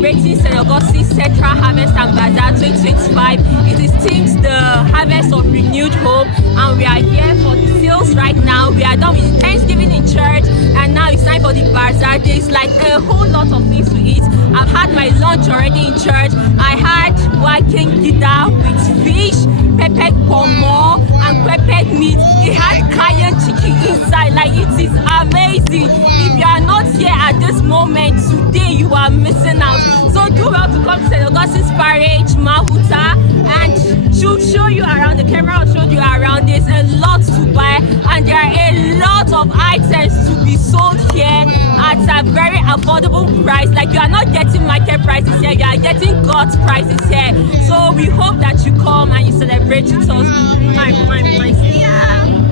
celebrating St. Augustine Central Harvest and Bazaar 2025. It is themed the Harvest of Renewed Hope, and we are here for the sales right now. We are done with Thanksgiving in church, and now it's time for the bazaar. There's like a whole lot of things to eat. I've had my lunch already in church. I had walking gida with fish, peppered pomo, and peppered meat. It had cayenne chicken inside. Like, it is amazing. If you are not here at this moment today, you are missing out. So do well to come to St. Augustine's Parish, Mahuta, and she'll show you around. The camera will show you around. There's a lot to buy, and there are a lot of items to be sold here at a very affordable price. Like, you are not getting market prices here, you are getting God's prices here. So we hope that you come and you celebrate with us. Yeah.